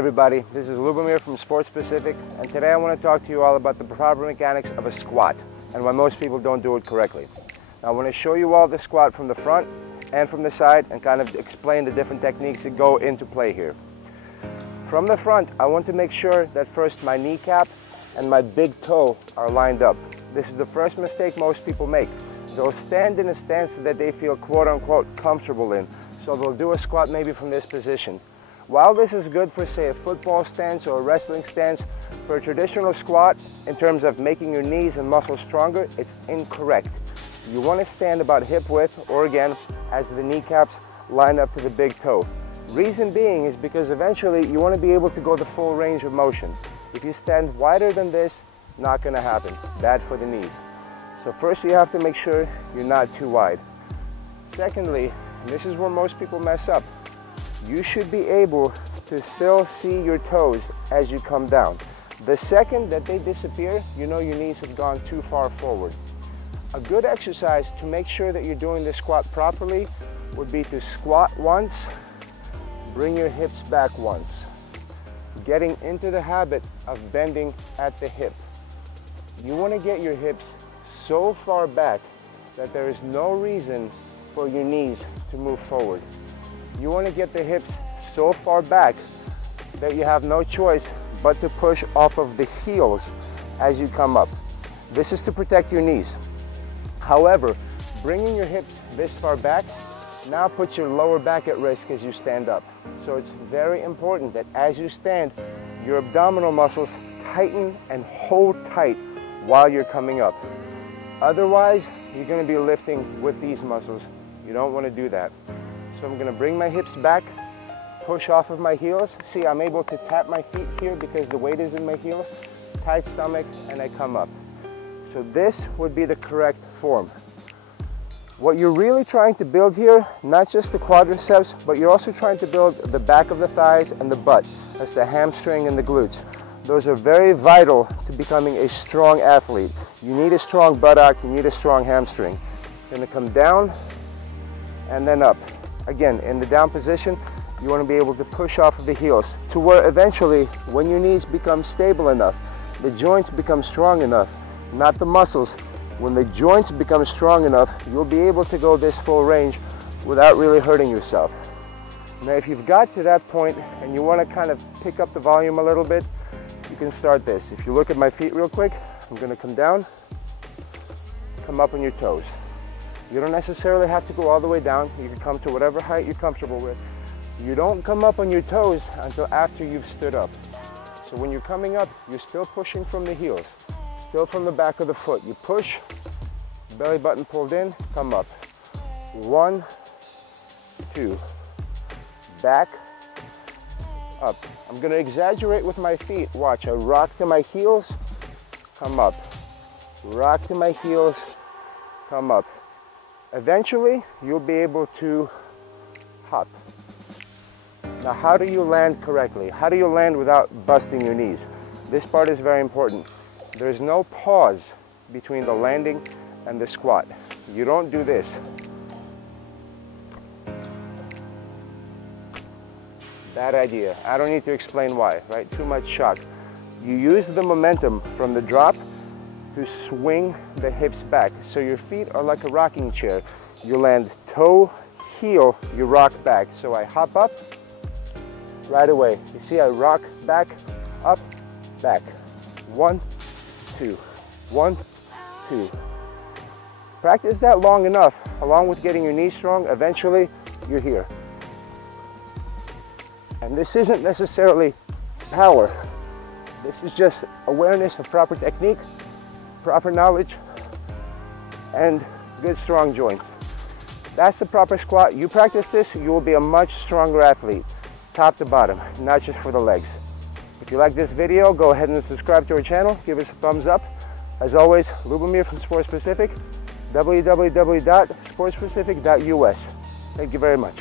everybody, this is Lubomir from SportSpecific, and today I want to talk to you all about the proper mechanics of a squat and why most people don't do it correctly. Now I want to show you all the squat from the front and from the side and kind of explain the different techniques that go into play here. From the front, I want to make sure that first my kneecap and my big toe are lined up. This is the first mistake most people make. They'll stand in a stance that they feel quote-unquote comfortable in, so they'll do a squat maybe from this position. While this is good for, say, a football stance or a wrestling stance, for a traditional squat, in terms of making your knees and muscles stronger, it's incorrect. You want to stand about hip width, or again, as the kneecaps line up to the big toe. Reason being is because eventually you want to be able to go the full range of motion. If you stand wider than this, not going to happen. Bad for the knees. So first you have to make sure you're not too wide. Secondly, and this is where most people mess up, you should be able to still see your toes as you come down. The second that they disappear, you know your knees have gone too far forward. A good exercise to make sure that you're doing the squat properly would be to squat once, bring your hips back once, getting into the habit of bending at the hip. You want to get your hips so far back that there is no reason for your knees to move forward. You want to get the hips so far back that you have no choice but to push off of the heels as you come up. This is to protect your knees. However, bringing your hips this far back now puts your lower back at risk as you stand up. So it's very important that as you stand, your abdominal muscles tighten and hold tight while you're coming up. Otherwise, you're going to be lifting with these muscles. You don't want to do that. So I'm going to bring my hips back, push off of my heels. See, I'm able to tap my feet here because the weight is in my heels. Tight stomach, and I come up. So this would be the correct form. What you're really trying to build here, not just the quadriceps, but you're also trying to build the back of the thighs and the butt. That's the hamstring and the glutes. Those are very vital to becoming a strong athlete. You need a strong buttock, you need a strong hamstring. You're going to come down and then up. Again, in the down position, you want to be able to push off of the heels to where eventually, when your knees become stable enough, the joints become strong enough, not the muscles. When the joints become strong enough, you'll be able to go this full range without really hurting yourself. Now, if you've got to that point and you want to kind of pick up the volume a little bit, you can start this. If you look at my feet real quick, I'm going to come down, come up on your toes. You don't necessarily have to go all the way down. You can come to whatever height you're comfortable with. You don't come up on your toes until after you've stood up. So when you're coming up, you're still pushing from the heels, still from the back of the foot. You push, belly button pulled in, come up. 1, 2, back, up. I'm going to exaggerate with my feet. Watch, I rock to my heels, come up. Rock to my heels, come up. Eventually, you'll be able to hop. Now, how do you land correctly? How do you land without busting your knees? This part is very important. There's no pause between the landing and the squat. You don't do this. Bad idea. I don't need to explain why, right? Too much shock. You use the momentum from the drop to swing the hips back. So your feet are like a rocking chair. You land toe, heel, you rock back. So I hop up right away. You see I rock back, up, back. 1, 2, 1, 2. Practice that long enough, along with getting your knees strong, eventually you're here. And this isn't necessarily power. This is just awareness of proper technique, proper knowledge, and good strong joints. That's the proper squat. You practice this, you will be a much stronger athlete, top to bottom, not just for the legs. If you like this video, go ahead and subscribe to our channel, give us a thumbs up. As always, Lubomir from SportSpecific, www.SportSpecific.US. Thank you very much.